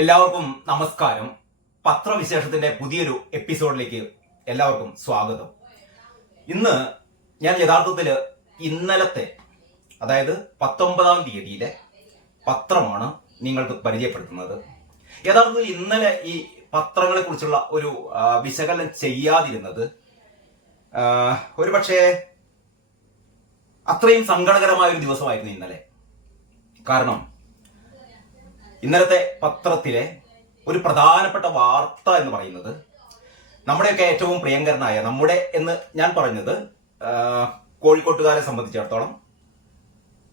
എല്ലാവർക്കും നമസ്കാരം. പത്രവിശേഷത്തിന്റെ പുതിയൊരു എപ്പിസോഡിലേക്ക് എല്ലാവർക്കും സ്വാഗതം. ഇന്ന് ഞാൻ യഥാർത്ഥത്തിൽ ഇന്നലത്തെ, അതായത് 19-ാം തീയതിയിലെ പത്രമാണ് നിങ്ങൾക്ക് പരിചയപ്പെടുത്തുന്നത്. യഥാർത്ഥത്തിൽ ഇന്നലെ ഈ പത്രങ്ങളെ കുറിച്ചുള്ള ഒരു വിശകലനം ചെയ്യാതിരുന്നത് ഒരുപക്ഷെ അത്രയും സങ്കടകരമായ ഒരു ദിവസമായിരുന്നു ഇന്നലെ. കാരണം ഇന്നലത്തെ പത്രത്തിലെ ഒരു പ്രധാനപ്പെട്ട വാർത്ത എന്ന് പറയുന്നത് നമ്മുടെയൊക്കെ ഏറ്റവും പ്രിയങ്കരനായ, നമ്മുടെ എന്ന് ഞാൻ പറഞ്ഞത് കോഴിക്കോട്ടുകാരെ സംബന്ധിച്ചിടത്തോളം,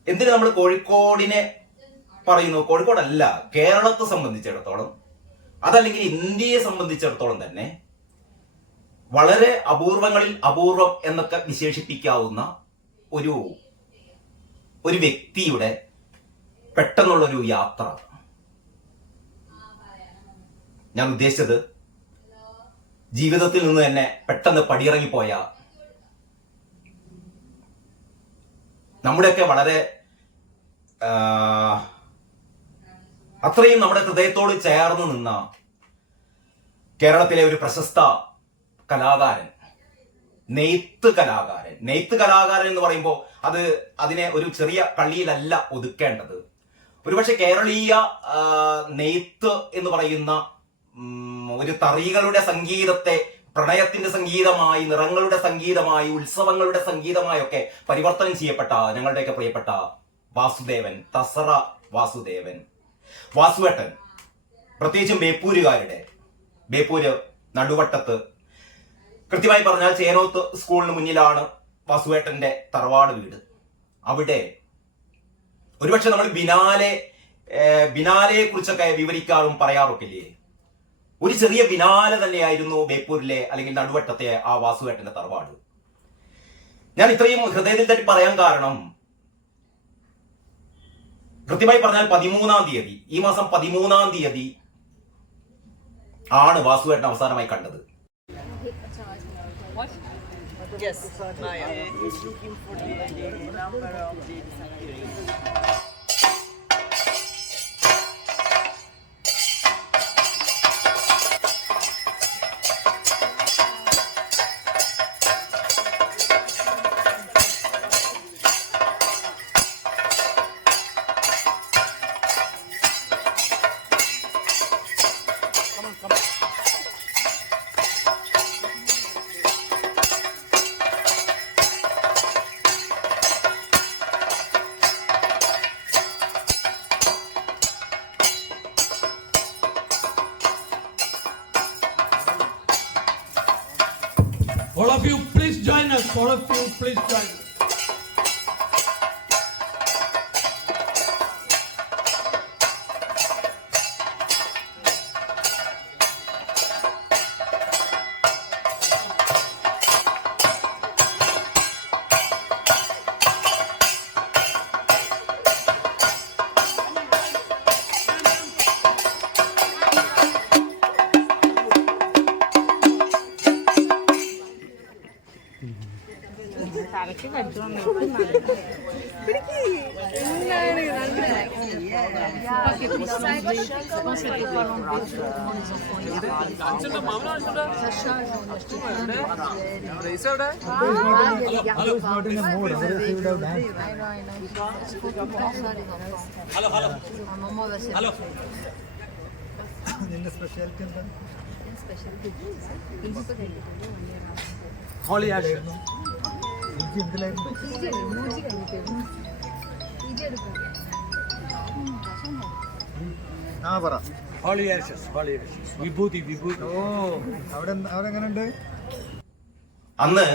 എന്തിന് നമ്മൾ കോഴിക്കോടിനെ പറയുന്നു, കോഴിക്കോടല്ല കേരളത്തെ സംബന്ധിച്ചിടത്തോളം, അതല്ലെങ്കിൽ ഇന്ത്യയെ സംബന്ധിച്ചിടത്തോളം തന്നെ വളരെ അപൂർവങ്ങളിൽ അപൂർവം എന്നൊക്കെ വിശേഷിപ്പിക്കാവുന്ന ഒരു വ്യക്തിയുടെ പെട്ടെന്നുള്ളൊരു യാത്ര. ഞാൻ ഉദ്ദേശിച്ചത് ജീവിതത്തിൽ നിന്ന് തന്നെ പെട്ടെന്ന് പടിയിറങ്ങിപ്പോയ, നമ്മുടെയൊക്കെ വളരെ അത്രയും നമ്മുടെ ഹൃദയത്തോട് ചേർന്ന് നിന്ന കേരളത്തിലെ ഒരു പ്രശസ്ത കലാകാരൻ, നെയ്ത്ത് കലാകാരൻ എന്ന് പറയുമ്പോൾ അതിനെ ഒരു ചെറിയ കള്ളിയിലല്ല ഒതുക്കേണ്ടത്. ഒരുപക്ഷെ കേരളീയ നെയ്ത്ത് എന്ന് പറയുന്ന ഒരു തറികളുടെ സംഗീതത്തെ പ്രണയത്തിന്റെ സംഗീതമായി, നിറങ്ങളുടെ സംഗീതമായി, ഉത്സവങ്ങളുടെ സംഗീതമായൊക്കെ പരിവർത്തനം ചെയ്യപ്പെട്ട ഞങ്ങളുടെയൊക്കെ പ്രിയപ്പെട്ട വാസുദേവൻ, തസറ വാസുവേട്ടൻ, പ്രത്യേകിച്ചും ബേപ്പൂര് നടുവട്ടത്ത്, കൃത്യമായി പറഞ്ഞാൽ ചേനോത്ത് സ്കൂളിന് മുന്നിലാണ് വാസുവേട്ടന്റെ തറവാട് വീട്. അവിടെ ഒരുപക്ഷെ നമ്മൾ ബിനാലയെ കുറിച്ചൊക്കെ വിവരിക്കാറും പറയാറൊക്കെ ഇല്ലേ, ഒരു ചെറിയ ബിനാല തന്നെയായിരുന്നു ബേപ്പൂരിലെ അല്ലെങ്കിൽ നടുവട്ടത്തെ ആ വാസുവേട്ടന്റെ തറവാട്. ഞാൻ ഇത്രയും ഹൃദയത്തിൽ തട്ടി പറയാൻ കാരണം, കൃത്യമായി പറഞ്ഞാൽ 13-ാം തീയതി, ഈ മാസം 13-ാം തീയതി ആണ് വാസുവേട്ടൻ അവസാനമായി കണ്ടത്. Yes, Maya is looking for the number of the disappearing. All of you, please join us. All of you, please join us. Holy Ashes. Holy Ashes. വിഭൂതി. ഓ, അവിടെ എങ്ങനെയുണ്ട്? അന്ന്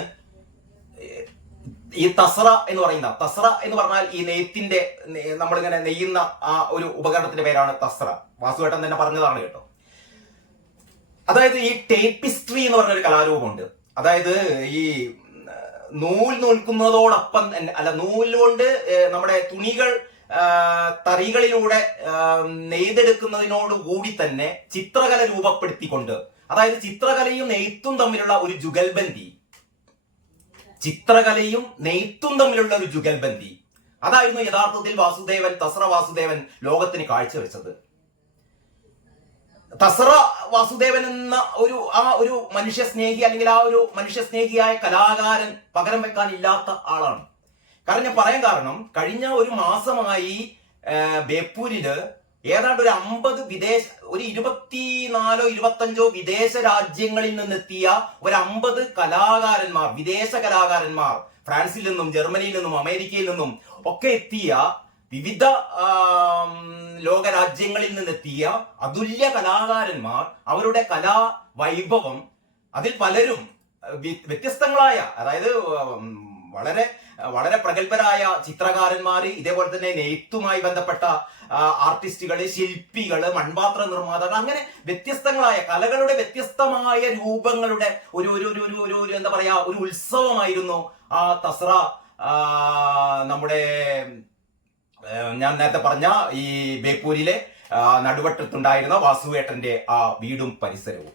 ഈ തസറ എന്ന് പറഞ്ഞാൽ ഈ നെയ്ത്തിന്റെ, നമ്മളിങ്ങനെ നെയ്യുന്ന ആ ഒരു ഉപകരണത്തിന്റെ പേരാണ് തസറ. വാസുവേട്ടൻ തന്നെ പറഞ്ഞതാണ് കേട്ടോ. അതായത് ഈ ടേപ്പിസ്ട്രി എന്ന് പറഞ്ഞൊരു കലാരൂപമുണ്ട്. അതായത് ഈ നൂൽക്കുന്നതോടൊപ്പം അല്ല, നൂലുകൊണ്ട് നമ്മുടെ തുണികൾ തറികളിലൂടെ നെയ്തെടുക്കുന്നതിനോട് കൂടി തന്നെ ചിത്രകല രൂപപ്പെടുത്തിക്കൊണ്ട്, അതായത് ചിത്രകലയും നെയ്ത്തും തമ്മിലുള്ള ഒരു ജുഗൽബന്ദി, അതായിരുന്നു യഥാർത്ഥത്തിൽ തസറ വാസുദേവൻ ലോകത്തിന് കാഴ്ചവെച്ചത്. തസ്ര വാസുദേവൻ എന്ന ഒരു മനുഷ്യ സ്നേഹി അല്ലെങ്കിൽ ആ ഒരു മനുഷ്യ സ്നേഹിയായ കലാകാരൻ പകരം വെക്കാനില്ലാത്ത ആളാണ്. കാരണം ഞാൻ പറയാൻ കാരണം, കഴിഞ്ഞ ഒരു മാസമായി ബേപ്പൂരില് ഏതാണ്ട് ഒരു 50 ഒരു 24-25 വിദേശ രാജ്യങ്ങളിൽ നിന്നെത്തിയ ഒരു 50 കലാകാരന്മാർ, വിദേശ കലാകാരന്മാർ, ഫ്രാൻസിൽ നിന്നും ജർമ്മനിയിൽ നിന്നും അമേരിക്കയിൽ നിന്നും ഒക്കെ എത്തിയ, വിവിധ ലോക രാജ്യങ്ങളിൽ നിന്നെത്തിയ അതുല്യ കലാകാരന്മാർ അവരുടെ കലാ വൈഭവം, അതിൽ പലരും വ്യത്യസ്തങ്ങളായ, അതായത് വളരെ വളരെ പ്രഗത്ഭരായ ചിത്രകാരന്മാര്, ഇതേപോലെ തന്നെ നെയ്ത്തുമായി ബന്ധപ്പെട്ട ആർട്ടിസ്റ്റുകള്, ശില്പികള്, മൺപാത്ര നിർമ്മാതാക്കൾ, അങ്ങനെ വ്യത്യസ്തങ്ങളായ കലകളുടെ വ്യത്യസ്തമായ രൂപങ്ങളുടെ ഒരു എന്താ പറയാ ഒരു ഉത്സവമായിരുന്നു ആ തസ്ര. നമ്മുടെ ഞാൻ നേരത്തെ പറഞ്ഞ ഈ ബേപ്പൂരിലെ നടുവട്ടത്തുണ്ടായിരുന്ന വാസുവേട്ടന്റെ ആ വീടും പരിസരവും.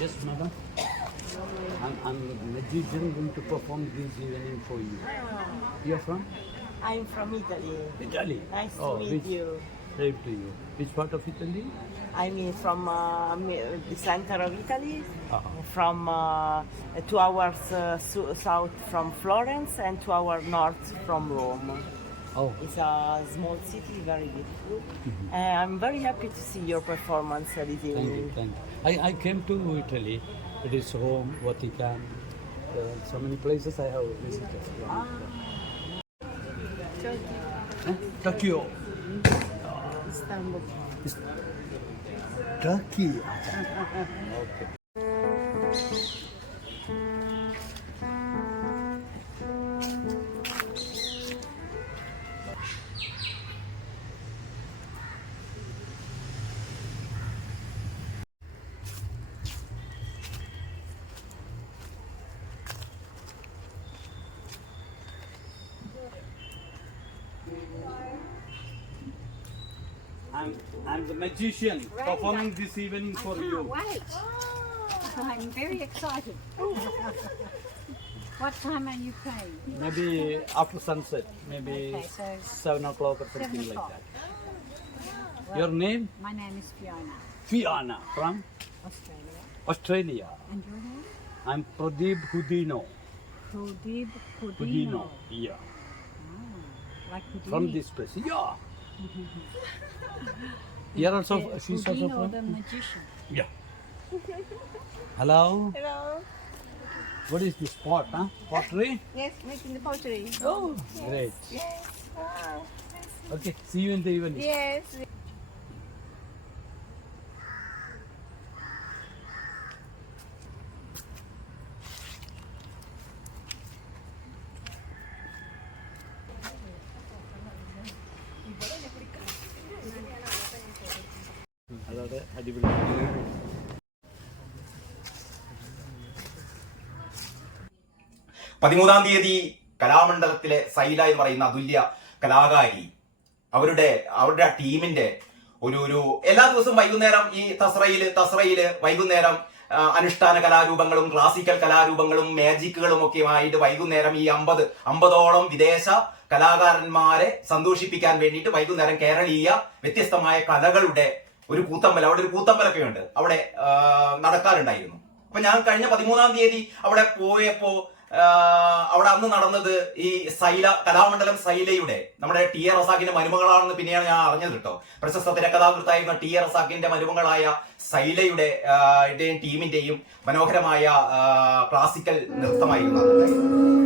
Yes, madam. I'm magician going to perform this evening for you. You're from? I'm from Italy. Italy. Nice to meet which, you. Same to you. Which part of Italy? I'm from the center of Italy, from 2 hours south from Florence and 2 hours north from Rome. Oh. It's a small city, very beautiful. I'm very happy to see your performance this Thank evening. you, thank you. I came to Italy. It is Rome, Vatican. So many places I have visited. Tokyo. Istanbul. Turkey. Okay. I'm the magician performing this evening for you. Wait. I'm very excited. What time are you playing? Maybe after sunset, maybe Okay, so 7 o'clock or something 7 like o'clock. that. Your name? My name is Fiona, Fiona from Australia. Australia. And your name? I'm Pradeep Houdino. Pradeep Houdino. Houdino. Yeah. Like Houdini. From this place. Yeah. You're also, she's also Houdino from? the magician. Yeah. Hello. Hello. What is this pot, huh? Pottery? Yes, making the pottery. Oh, great. Yes. Wow. Okay, see you in the evening. Yes. അതാണ് അടിപൊളി. 13-ാം തീയതി കലാമണ്ഡലത്തിലെ സൈല എന്ന് പറയുന്ന അതുല്യ കലാകാരി, അവരുടെ ആ ടീമിന്റെ ഒരു എല്ലാ ദിവസവും വൈകുന്നേരം ഈ തസ്രയില് വൈകുന്നേരം അനുഷ്ഠാന കലാരൂപങ്ങളും ക്ലാസിക്കൽ കലാരൂപങ്ങളും മാജിക്കുകളും ഒക്കെ ആയിട്ട് വൈകുന്നേരം ഈ 50ഓളം വിദേശ കലാകാരന്മാരെ സന്തോഷിപ്പിക്കാൻ വേണ്ടിയിട്ട് വൈകുന്നേരം കേരളീയ വ്യത്യസ്തമായ കലകളുടെ ഒരു കൂത്തമ്പലം, അവിടെ ഒരു കൂത്തമ്പലൊക്കെ ഉണ്ട്, അവിടെ നടക്കാറുണ്ടായിരുന്നു. അപ്പൊ ഞാൻ കഴിഞ്ഞ 13-ാം തീയതി അവിടെ പോയപ്പോ അവിടെ അന്ന് നടന്നത് ഈ കലാമണ്ഡലം സൈലയുടെ നമ്മുടെ ടി എ റസാഖിന്റെ മരുമകളാണെന്ന് പിന്നെയാണ് ഞാൻ അറിഞ്ഞത് കേട്ടോ. പ്രശസ്ത തിരക്കഥാകൃത്തായിരുന്ന ടി എ റസാഖിന്റെ മരുമകളായ സൈലയുടെ ടീമിന്റെയും മനോഹരമായ classical നൃത്തമായിരുന്നു അതുണ്ടായിരുന്നത്.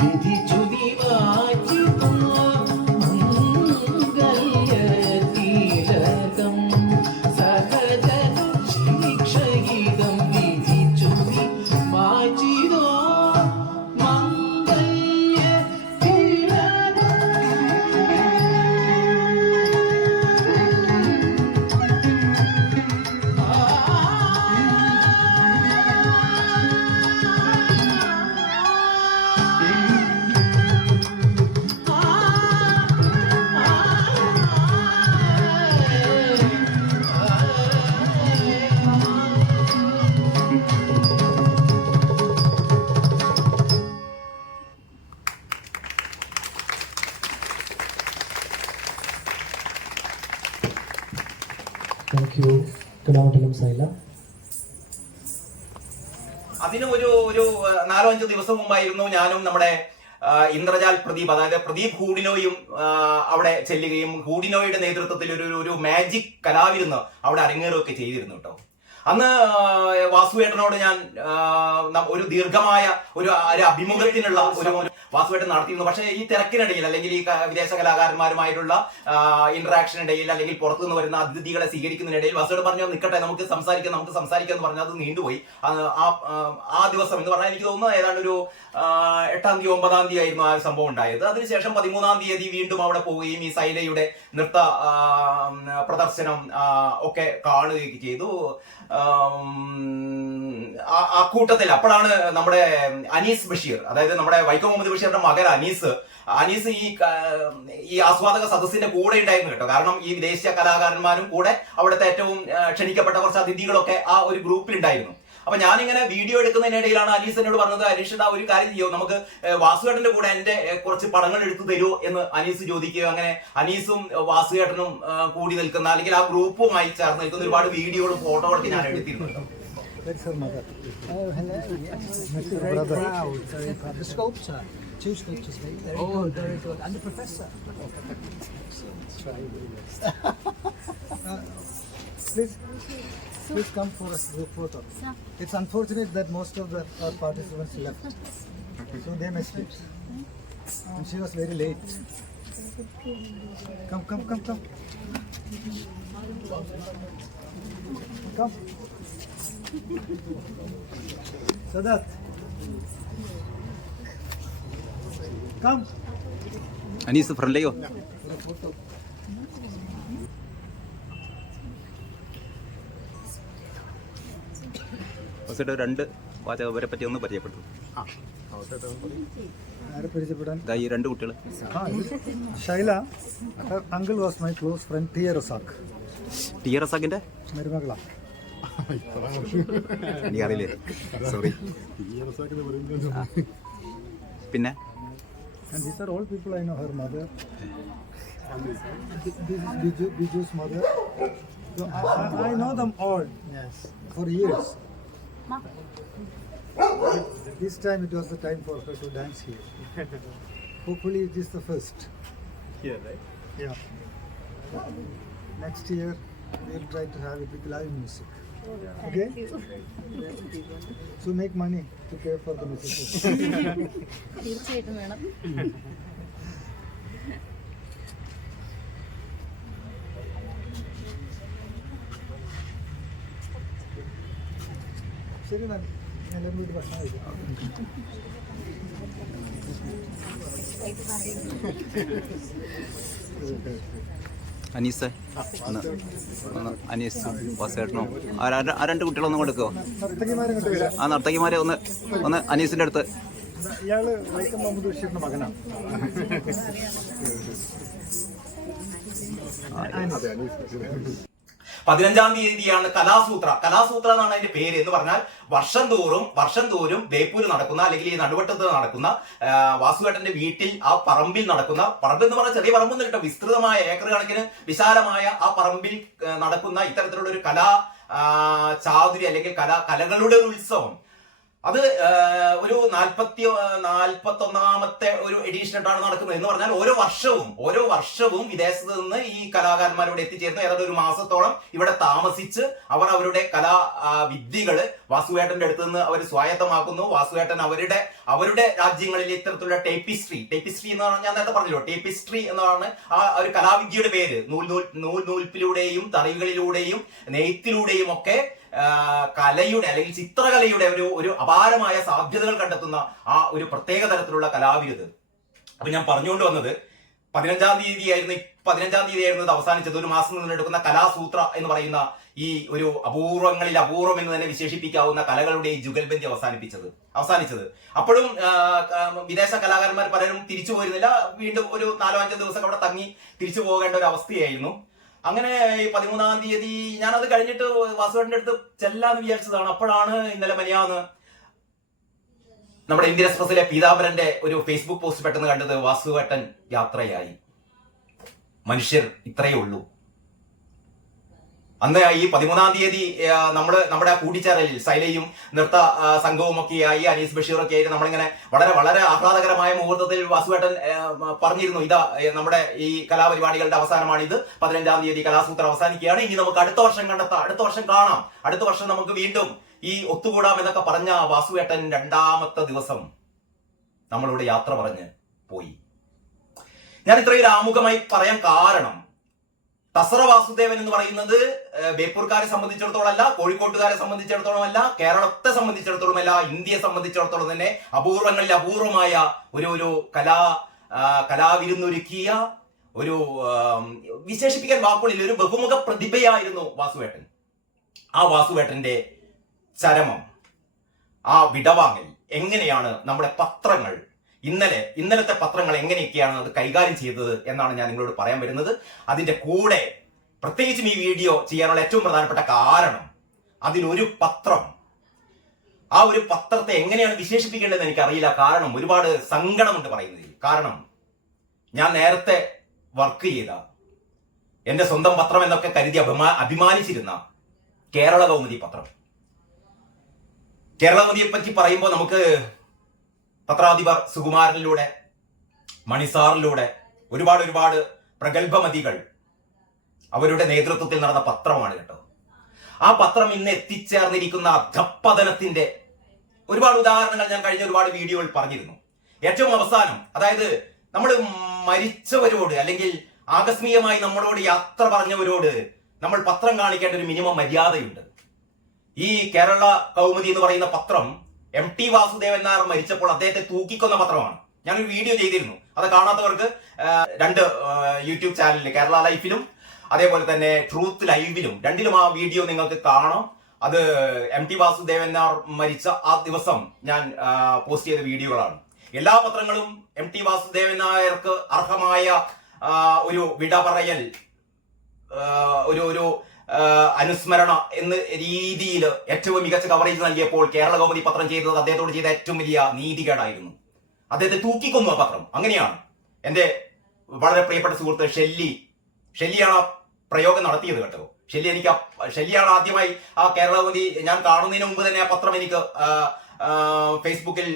Thank you, Kadavattalam Saila. അതിന് ഒരു 4-5 ദിവസം മുമ്പായിരുന്നു ഞാനും നമ്മുടെ ഇന്ദ്രജാൽ പ്രദീപ്, അതായത് പ്രദീപ് ഹൂഡിനോയും അവിടെ ചെല്ലുകയും ഹൂഡിനോയുടെ നേതൃത്വത്തിൽ ഒരു മാജിക് കലാവിരുന്ന് അവിടെ അരങ്ങേറുകയൊക്കെ ചെയ്തിരുന്നു കേട്ടോ. അന്ന് വാസുവേട്ടനോട് ഞാൻ ഒരു ദീർഘമായ ഒരു അഭിമുഖത്തിനുള്ള ഒരു വാസുവേട്ടൻ നടത്തിയിരുന്നു. പക്ഷേ ഈ തിരക്കിനിടയിൽ അല്ലെങ്കിൽ ഈ വിദേശ കലാകാരന്മാരുമായിട്ടുള്ള ഇന്ററാക്ഷനിടയിൽ അല്ലെങ്കിൽ പുറത്തുനിന്ന് വരുന്ന അതിഥികളെ സ്വീകരിക്കുന്നതിനിടയിൽ വാസുവേട്ടൻ പറഞ്ഞു നിൽക്കട്ടെ നമുക്ക് സംസാരിക്കാം എന്ന് പറഞ്ഞാൽ അത് നീണ്ടുപോയി. ആ ദിവസം എന്ന് പറഞ്ഞാൽ എനിക്ക് തോന്നുന്നു ഏതാണ്ട് ഒരു 8-ാം തീയതി 9-ാം തീയതി ആയിരുന്നു ആ സംഭവം ഉണ്ടായത്. അതിനുശേഷം 13-ാം തീയതി വീണ്ടും അവിടെ പോവുകയും ഈ സൈലയുടെ നൃത്ത പ്രദർശനം ഒക്കെ കാണുകയൊക്കെ ചെയ്തു. ആ കൂട്ടത്തിൽ അപ്പോഴാണ് നമ്മുടെ അനീസ് ബഷീർ, അതായത് നമ്മുടെ വൈക്കം മുഹമ്മദ് ബഷീറിന്റെ മകൻ അനീസ് ഈ ആസ്വാദക സദസ്സിന്റെ കൂടെ ഉണ്ടായിരുന്നു കേട്ടോ. കാരണം ഈ വിദേശ കലാകാരന്മാരും കൂടെ അവിടുത്തെ ഏറ്റവും ക്ഷണിക്കപ്പെട്ട കുറച്ച് അതിഥികളൊക്കെ ആ ഒരു ഗ്രൂപ്പിൽ ഉണ്ടായിരുന്നു. അപ്പൊ ഞാനിങ്ങനെ വീഡിയോ എടുക്കുന്നതിനിടയിലാണ് അനീസ് എന്നോട് പറഞ്ഞത്, അനീഷ് ഒരു കാര്യം ചെയ്യോ, നമുക്ക് വാസുകേട്ടന്റെ കൂടെ എന്റെ കുറച്ച് പടങ്ങൾ എടുത്തു തരുമോ എന്ന് അനീസ് ചോദിക്കുകയോ. അങ്ങനെ അനീസും വാസുകേട്ടനും കൂടി നിൽക്കുന്ന അല്ലെങ്കിൽ ആ ഗ്രൂപ്പുമായി ചേർന്ന് നിൽക്കുന്ന ഒരുപാട് വീഡിയോകളും ഫോട്ടോകളൊക്കെ ഞാൻ എടുത്തിരുന്നു. That's her mother. Oh, hello. Yes. Very proud. Very proud. The sculptor. 2 sculptures. Very good. And the professor. Please come for a group photo. It's unfortunate that most of the participants left. So they missed it. And she was very late. Come. Come. Sadat. Come. Anees ഫ്രണ്ടിലേക്കോ? രണ്ട് വാചകവരെ പറ്റി ഒന്ന് പരിചയപ്പെട്ടു. ഈ 2 കുട്ടികൾ. Shaila, her uncle was my close friend T.A. Rasak. T റസാക്കിന്റെ മരുമകളാ. എനിക്കറിയില്ലേ, sorry. പിന്നെ And these are all people I know. Her mother. This is Biju's mother. So I know them all. Yes. For years. This time it was the time for her to dance here. Hopefully it is the first. Here, right? Yeah. Next year we will try to have it with live music. Okay? So make money to pay for the musicians. തീർച്ചയായിട്ടും വേണം. ശരി ഞാൻ എല്ലാവരും വീട്ടിൽ ഭക്ഷണം കഴിക്കാം. അനീസ് അനീസും വാസേട്ടനും ആ 2 കുട്ടികളൊന്നും കൊടുക്കുമോ? നർത്തകിമാരെ കൊണ്ട് വരാം. ആ നർത്തകിമാരെ ഒന്ന് അനീസിന്റെ അടുത്ത്. ഇയാള് വൈക്കം മുഹമ്മദ് ബഷീറിന്റെ മകനാണ്. 15-ാം തീയതിയാണ് കലാസൂത്ര എന്നാണ് അതിന്റെ പേര്. എന്ന് പറഞ്ഞാൽ വർഷം തോറും ബേപ്പൂര് നടക്കുന്ന അല്ലെങ്കിൽ ഈ നടുവട്ടത്ത് നടക്കുന്ന വാസുവേട്ടന്റെ വീട്ടിൽ ആ പറമ്പിൽ നടക്കുന്ന, പറമ്പ് എന്ന് പറഞ്ഞാൽ ചെറിയ പറമ്പൊന്നും കിട്ടും, വിസ്തൃതമായ ഏക്കർ കണക്കിന് വിശാലമായ ആ പറമ്പിൽ നടക്കുന്ന ഇത്തരത്തിലുള്ള ഒരു കലാ ചാതുരി അല്ലെങ്കിൽ കലകളുടെ ഒരു ഉത്സവം അത് ഒരു 41ാമത്തെ ഒരു എഡീഷനായിട്ടാണ് നടക്കുന്നത്. എന്ന് പറഞ്ഞാൽ ഓരോ വർഷവും വിദേശത്ത് നിന്ന് ഈ കലാകാരന്മാരോട് എത്തിച്ചേർന്ന് ഏതാണ്ട് ഒരു മാസത്തോളം ഇവിടെ താമസിച്ച് അവർ അവരുടെ കലാ വിദ്യകള് വാസുവേട്ടന്റെ അടുത്ത് നിന്ന് അവർ സ്വായത്തമാക്കുന്നു. വാസുവേട്ടൻ അവരുടെ രാജ്യങ്ങളിൽ ഇത്തരത്തിലുള്ള ടേപ്പിസ്ട്രി എന്ന് പറഞ്ഞാൽ ഞാൻ നേരത്തെ പറഞ്ഞല്ലോ, ടേപ്പിസ്ട്രി എന്നാണ് ആ ഒരു കലാവിദ്യയുടെ പേര്. നൂൽപ്പിലൂടെയും തറികളിലൂടെയും നെയ്ത്തിലൂടെയും ഒക്കെ കലയുടെ അല്ലെങ്കിൽ ചിത്രകലയുടെ ഒരു അപാരമായ സാധ്യതകൾ കണ്ടെത്തുന്ന ആ ഒരു പ്രത്യേക തരത്തിലുള്ള കലാവിരുത്. അപ്പൊ ഞാൻ പറഞ്ഞുകൊണ്ട് വന്നത് 15-ാം തീയതിയായിരുന്നു ഇത് അവസാനിച്ചത്. ഒരു മാസം നിന്നെടുക്കുന്ന കലാസൂത്ര എന്ന് പറയുന്ന ഈ ഒരു അപൂർവങ്ങളിൽ അപൂർവം എന്ന് തന്നെ വിശേഷിപ്പിക്കാവുന്ന കലകളുടെ ഈ ജുഗൽബന്ദി അവസാനിച്ചത്. അപ്പോഴും വിദേശ കലാകാരന്മാർ പലരും തിരിച്ചു പോയിരുന്നില്ല. വീണ്ടും ഒരു 4-5 ദിവസം അവിടെ തങ്ങി തിരിച്ചു പോകേണ്ട ഒരു അവസ്ഥയായിരുന്നു. അങ്ങനെ ഈ 13-ാം തീയതി ഞാനത് കഴിഞ്ഞിട്ട് വാസുവേട്ടന്റെ അടുത്ത് ചെല്ലാന്ന് വിചാരിച്ചതാണ്. അപ്പോഴാണ് ഇന്നലെ മനിയാന്ന് നമ്മുടെ ഇന്ത്യൻ എക്സ്പ്രസിലെ പീതാംബരന്റെ ഒരു ഫേസ്ബുക്ക് പോസ്റ്റ് പെട്ടെന്ന് കണ്ടത്. വാസുവേട്ടൻ യാത്രയായി. മനുഷ്യർ ഇത്രയേ ഉള്ളൂ. അന്ന് ഈ 13-ാം തീയതി നമ്മുടെ കൂടിച്ചേരലിൽ സൈലയും നൃത്ത സംഘവും ഒക്കെയായി അനീസ് ബഷീറൊക്കെ ആയിട്ട് നമ്മളിങ്ങനെ വളരെ വളരെ ആഹ്ലാദകരമായ മുഹൂർത്തത്തിൽ വാസുവേട്ടൻ പറഞ്ഞിരുന്നു, ഇതാ നമ്മുടെ ഈ കലാപരിപാടികളുടെ അവസാനമാണിത്, 15-ാം തീയതി കലാസൂത്രം അവസാനിക്കുകയാണ്, ഇനി നമുക്ക് അടുത്ത വർഷം കണ്ടെത്താം, അടുത്ത വർഷം കാണാം, അടുത്ത വർഷം നമുക്ക് വീണ്ടും ഈ ഒത്തുകൂടാം എന്നൊക്കെ പറഞ്ഞ വാസുവേട്ടൻ 2ാമത്തെ ദിവസം നമ്മളോട് യാത്ര പറഞ്ഞ് പോയി. ഞാൻ ഇത്രയും ആമുഖമായി പറയാൻ കാരണം, തസറ വാസുദേവൻ എന്ന് പറയുന്നത് ബേപ്പൂർക്കാരെ സംബന്ധിച്ചിടത്തോളം അല്ല, കോഴിക്കോട്ടുകാരെ സംബന്ധിച്ചിടത്തോളം അല്ല, കേരളത്തെ സംബന്ധിച്ചിടത്തോളം അല്ല, ഇന്ത്യയെ സംബന്ധിച്ചിടത്തോളം തന്നെ അപൂർവങ്ങളിൽ അപൂർവമായ ഒരു കലാവിരുന്നൊരുക്കിയ ഒരു വിശേഷിപ്പിക്കാൻ വാക്കുകളിൽ ഒരു ബഹുമുഖ പ്രതിഭയായിരുന്നു വാസുവേട്ടൻ. ആ വാസുവേട്ടന്റെ ചരമം, ആ വിടവാങ്ങൽ എങ്ങനെയാണ് നമ്മുടെ പത്രങ്ങൾ ഇന്നലത്തെ പത്രങ്ങൾ എങ്ങനെയൊക്കെയാണ് അത് കൈകാര്യം ചെയ്തത് എന്നാണ് ഞാൻ നിങ്ങളോട് പറയാൻ വരുന്നത്. അതിന്റെ കൂടെ പ്രത്യേകിച്ചും ഈ വീഡിയോ ചെയ്യാനുള്ള ഏറ്റവും പ്രധാനപ്പെട്ട കാരണം, അതിലൊരു പത്രം, ആ ഒരു പത്രത്തെ എങ്ങനെയാണ് വിശേഷിപ്പിക്കേണ്ടതെന്ന് എനിക്കറിയില്ല. കാരണം ഒരുപാട് സങ്കടമുണ്ട് പറയുന്നതിൽ. കാരണം ഞാൻ നേരത്തെ വർക്ക് ചെയ്ത, എന്റെ സ്വന്തം പത്രം എന്നൊക്കെ കരുതി അഭിമാനിച്ചിരുന്ന കേരള കൗമുദി പത്രം. കേരള കൗമുദിയെ പറ്റി പറയുമ്പോൾ നമുക്ക് പത്രാധിപർ സുകുമാരനിലൂടെ, മണിസാറിലൂടെ ഒരുപാട് പ്രഗത്ഭമതികൾ അവരുടെ നേതൃത്വത്തിൽ നടന്ന പത്രമാണ് കേട്ടോ. ആ പത്രം ഇന്ന് എത്തിച്ചേർന്നിരിക്കുന്ന അധപ്പതനത്തിന്റെ ഒരുപാട് ഉദാഹരണങ്ങൾ ഞാൻ കഴിഞ്ഞ ഒരുപാട് വീഡിയോകൾ പറഞ്ഞിരുന്നു. ഏറ്റവും അവസാനം, അതായത് നമ്മൾ മരിച്ചവരോട് അല്ലെങ്കിൽ ആകസ്മികമായി നമ്മളോട് യാത്ര പറഞ്ഞവരോട് നമ്മൾ പത്രം കാണിക്കേണ്ട ഒരു മിനിമം മര്യാദയുണ്ട്. ഈ കേരള കൗമുദി എന്ന് പറയുന്ന പത്രം MT വാസുദേവൻ നായർ മരിച്ചപ്പോൾ അദ്ദേഹത്തെ തൂക്കിക്കൊന്ന പത്രമാണ്. ഞാനൊരു വീഡിയോ ചെയ്തിരുന്നു. അത് കാണാത്തവർക്ക് 2 യൂട്യൂബ് ചാനലിൽ, കേരള ലൈഫിലും അതേപോലെ തന്നെ ട്രൂത്ത് ലൈവിലും, രണ്ടിലും ആ വീഡിയോ നിങ്ങൾക്ക് കാണാം. അത് MT വാസുദേവൻ നായർ മരിച്ച ആ ദിവസം ഞാൻ പോസ്റ്റ് ചെയ്ത വീഡിയോകളാണ്. എല്ലാ പത്രങ്ങളും MT വാസുദേവൻ നായർക്ക് അർഹമായ ഒരു വിട പറയൽ, ഒരു അനുസ്മരണ എന്ന രീതിയിൽ ഏറ്റവും മികച്ച കവറേജ് നൽകിയപ്പോൾ കേരള കൗമുദി പത്രം ചെയ്തത് അദ്ദേഹത്തോട് ചെയ്ത ഏറ്റവും വലിയ നീതികേടായിരുന്നു. അദ്ദേഹത്തെ തൂക്കിക്കൊന്നു ആ പത്രം. അങ്ങനെയാണ് എന്റെ വളരെ പ്രിയപ്പെട്ട സുഹൃത്ത് ഷെല്ലിയാണ് ആ പ്രയോഗം നടത്തിയത് കേട്ടോ. ഷെല്ലിയാണ് ആദ്യമായി ആ കേരള കൗമുദി ഞാൻ കാണുന്നതിന് മുമ്പ് തന്നെ ആ പത്രം എനിക്ക് ഫേസ്ബുക്കിൽ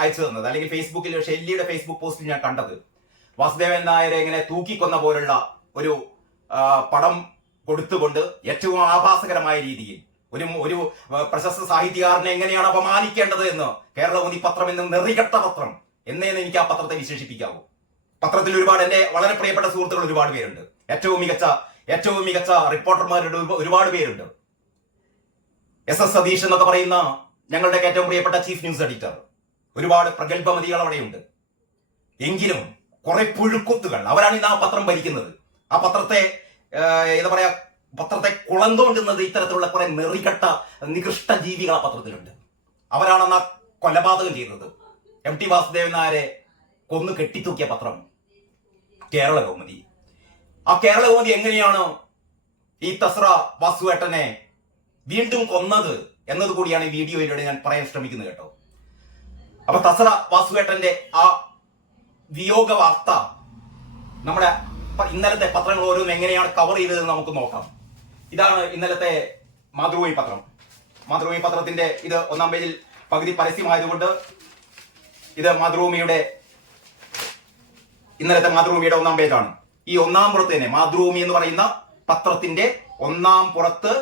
അയച്ചു തന്നത്, അല്ലെങ്കിൽ ഫേസ്ബുക്കിൽ ഷെല്ലിയുടെ ഫേസ്ബുക്ക് പോസ്റ്റിൽ ഞാൻ കണ്ടത്. വാസുദേവൻ നായരെ ഇങ്ങനെ തൂക്കിക്കൊന്ന പോലുള്ള ഒരു പടം കൊടുത്തുകൊണ്ട് ഏറ്റവും ആഭാസകരമായ രീതിയിൽ ഒരു പ്രശസ്ത സാഹിത്യകാരനെ എങ്ങനെയാണ് അപമാനിക്കേണ്ടത് എന്ന് കേരള കൗമുദി പത്രം എന്ന നെറികെട്ട പത്രം എന്നേന്ന് എനിക്ക് ആ പത്രത്തെ വിശേഷിപ്പിക്കാവൂ. പത്രത്തിൽ എന്റെ വളരെ പ്രിയപ്പെട്ട സുഹൃത്തുക്കൾ ഒരുപാട് പേരുണ്ട്. ഏറ്റവും മികച്ച റിപ്പോർട്ടർമാരുടെ ഒരുപാട് പേരുണ്ട്. SS സതീഷ് എന്നൊക്കെ പറയുന്ന ഞങ്ങളുടെ ഏറ്റവും പ്രിയപ്പെട്ട ചീഫ് ന്യൂസ് എഡിറ്റർ, ഒരുപാട് പ്രഗത്ഭമതികൾ അവിടെയുണ്ട്. എങ്കിലും കുറെ പുഴുക്കുത്തുകൾ, അവരാണ് ഇന്ന് ആ പത്രം ഭരിക്കുന്നത്. ആ പത്രത്തെ കുളന്തോണ്ടുന്നത് ഇത്തരത്തിലുള്ള കുറെ നെറികെട്ട നികൃഷ്ട ജീവികൾ ആ പത്രത്തിലുണ്ട്. അവരാണെന്ന് ആ കൊലപാതകം ചെയ്തത്. MT വാസുദേവൻ നായരെ കൊന്നു കെട്ടിത്തൂക്കിയ പത്രം കേരള കൗമുദി. ആ കേരള കൗമുദി എങ്ങനെയാണ് ഈ തസ്ര വാസുവേട്ടനെ വീണ്ടും കൊന്നത് എന്നത് കൂടിയാണ് ഈ വീഡിയോയിലൂടെ ഞാൻ പറയാൻ ശ്രമിക്കുന്നത് കേട്ടോ. അപ്പൊ തസ്ര വാസുവേട്ടന്റെ ആ വിയോഗ വാർത്ത നമ്മുടെ ഇന്നലത്തെ പത്രങ്ങൾ ഓരോന്നും എങ്ങനെയാണ് കവർ ചെയ്തതെന്ന് നമുക്ക് നോക്കാം. ഇതാണ് ഇന്നലത്തെ മാതൃഭൂമി പത്രം. മാതൃഭൂമി പത്രത്തിന്റെ ഇത് 1-ാം പേജിൽ പകുതി പരസ്യമായതുകൊണ്ട് ഇത് മാതൃഭൂമിയുടെ ഇന്നലത്തെ മാതൃഭൂമിയുടെ 1-ാം പേജാണ്. ഈ 1-ാം പുറത്ത് തന്നെ മാതൃഭൂമി എന്ന് പറയുന്ന പത്രത്തിന്റെ 1-ാം പുറത്ത്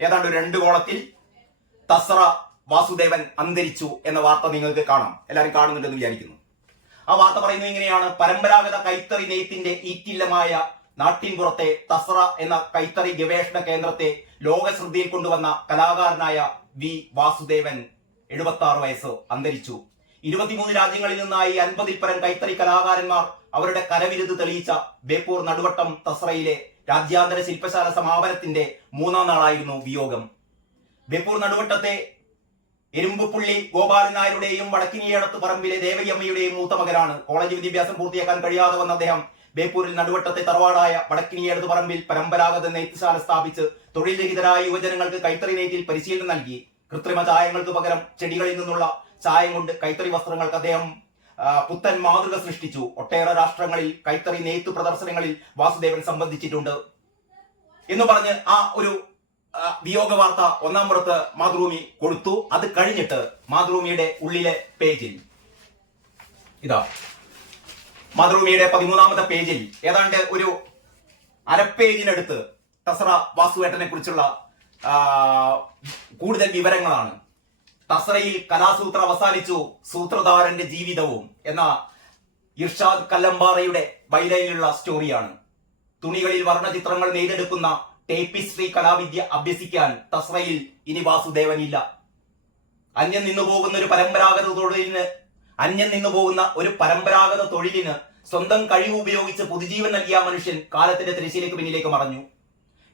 ഏതാണ്ട് 2 കോളത്തിൽ തസ്ര വാസുദേവൻ അന്തരിച്ചു എന്ന വാർത്ത നിങ്ങൾക്ക് കാണാം. എല്ലാവരും കാണുന്നുണ്ടെന്ന് വിചാരിക്കുന്നു. ആ വാർത്ത പറയുന്നത് ഇങ്ങനെയാണ്: പരമ്പരാഗത കൈത്തറി നെയ്ത്തിന്റെ ഈറ്റില്ലമായ നാട്ടിൻപുറത്തെ തസ്ര എന്ന കൈത്തറി ഗവേഷണ കേന്ദ്രത്തെ ലോക ശ്രദ്ധയിൽ കൊണ്ടുവന്ന കലാകാരനായ വി വാസുദേവൻ 76 വയസ്സ് അന്തരിച്ചു. 23 രാജ്യങ്ങളിൽ നിന്നായി 50-ൽ പരം കൈത്തറി കലാകാരന്മാർ അവരുടെ കരവിരുത് തെളിയിച്ച ബേപ്പൂർ നടുവട്ടം തസ്രയിലെ രാജ്യാന്തര ശില്പശാല സമാപനത്തിന്റെ 3-ാം നാളായിരുന്നു വിയോഗം. ബേപ്പൂർ നടുവട്ടത്തെ എരുമ്പുപുള്ളി ഗോപാലൻ നായരുടെയും വടക്കിനിയടത്ത് പറമ്പിലെ ദേവയ്യമ്മയുടെയും മൂത്ത മകനാണ്. കോളേജ് വിദ്യാഭ്യാസം പൂർത്തിയാക്കാൻ കഴിയാതെ വന്ന അദ്ദേഹം ബേപ്പൂരിൽ നടുവട്ടത്തെ തറവാടായ വടക്കിനിയടത്ത് പറമ്പിൽ പരമ്പരാഗത നെയ്ത്തുശാല സ്ഥാപിച്ച് തൊഴിൽ രഹിതരായ യുവജനങ്ങൾക്ക് കൈത്തറി നെയ്ത്തിൽ പരിശീലനം നൽകി. കൃത്രിമ ചായങ്ങൾക്ക് പകരം ചെടികളിൽ നിന്നുള്ള ചായം കൊണ്ട് കൈത്തറി വസ്ത്രങ്ങൾക്ക് അദ്ദേഹം പുത്തൻ മാതൃക സൃഷ്ടിച്ചു. ഒട്ടേറെ രാഷ്ട്രങ്ങളിൽ കൈത്തറി നെയ്ത്ത് പ്രദർശനങ്ങളിൽ വാസുദേവൻ സംബന്ധിച്ചിട്ടുണ്ട് എന്ന് പറഞ്ഞ് ആ ഒരു വിയോഗ വാർത്ത 1-ാം പുറത്ത് മാതൃഭൂമി കൊടുത്തു. അത് കഴിഞ്ഞിട്ട് മാതൃഭൂമിയുടെ ഉള്ളിലെ പേജിൽ ഇതാ മാതൃഭൂമിയുടെ 13-ാമത്തെ പേജിൽ ഏതാണ്ട് ഒരു അരപ്പേജിനടുത്ത് തസ്ര വാസുവേട്ടനെ കുറിച്ചുള്ള കൂടുതൽ വിവരങ്ങളാണ്. തസ്രയിൽ കലാസൂത്ര അവസാനിച്ചു, സൂത്രധാരന്റെ ജീവിതവും എന്ന ഇർഷാദ് കല്ലമ്പാറയുടെ ബൈലൈനിലുള്ള സ്റ്റോറിയാണ്. തുണികളിൽ വർണ്ണചിത്രങ്ങൾ നെയ്തെടുക്കുന്ന ടേപ്പിസ്ട്രി കലാവിദ്യ അഭ്യസിക്കാൻ തസ്രയിൽ ഇനി വാസുദേവനില്ല. അന്യം നിന്നു പോകുന്ന ഒരു പരമ്പരാഗത തൊഴിലിന് സ്വന്തം കഴിവ് ഉപയോഗിച്ച് പുതുജീവൻ നൽകിയ മനുഷ്യൻ കാലത്തിന്റെ തിരശ്ശീലയ്ക്ക് പിന്നിലേക്ക് മറഞ്ഞു.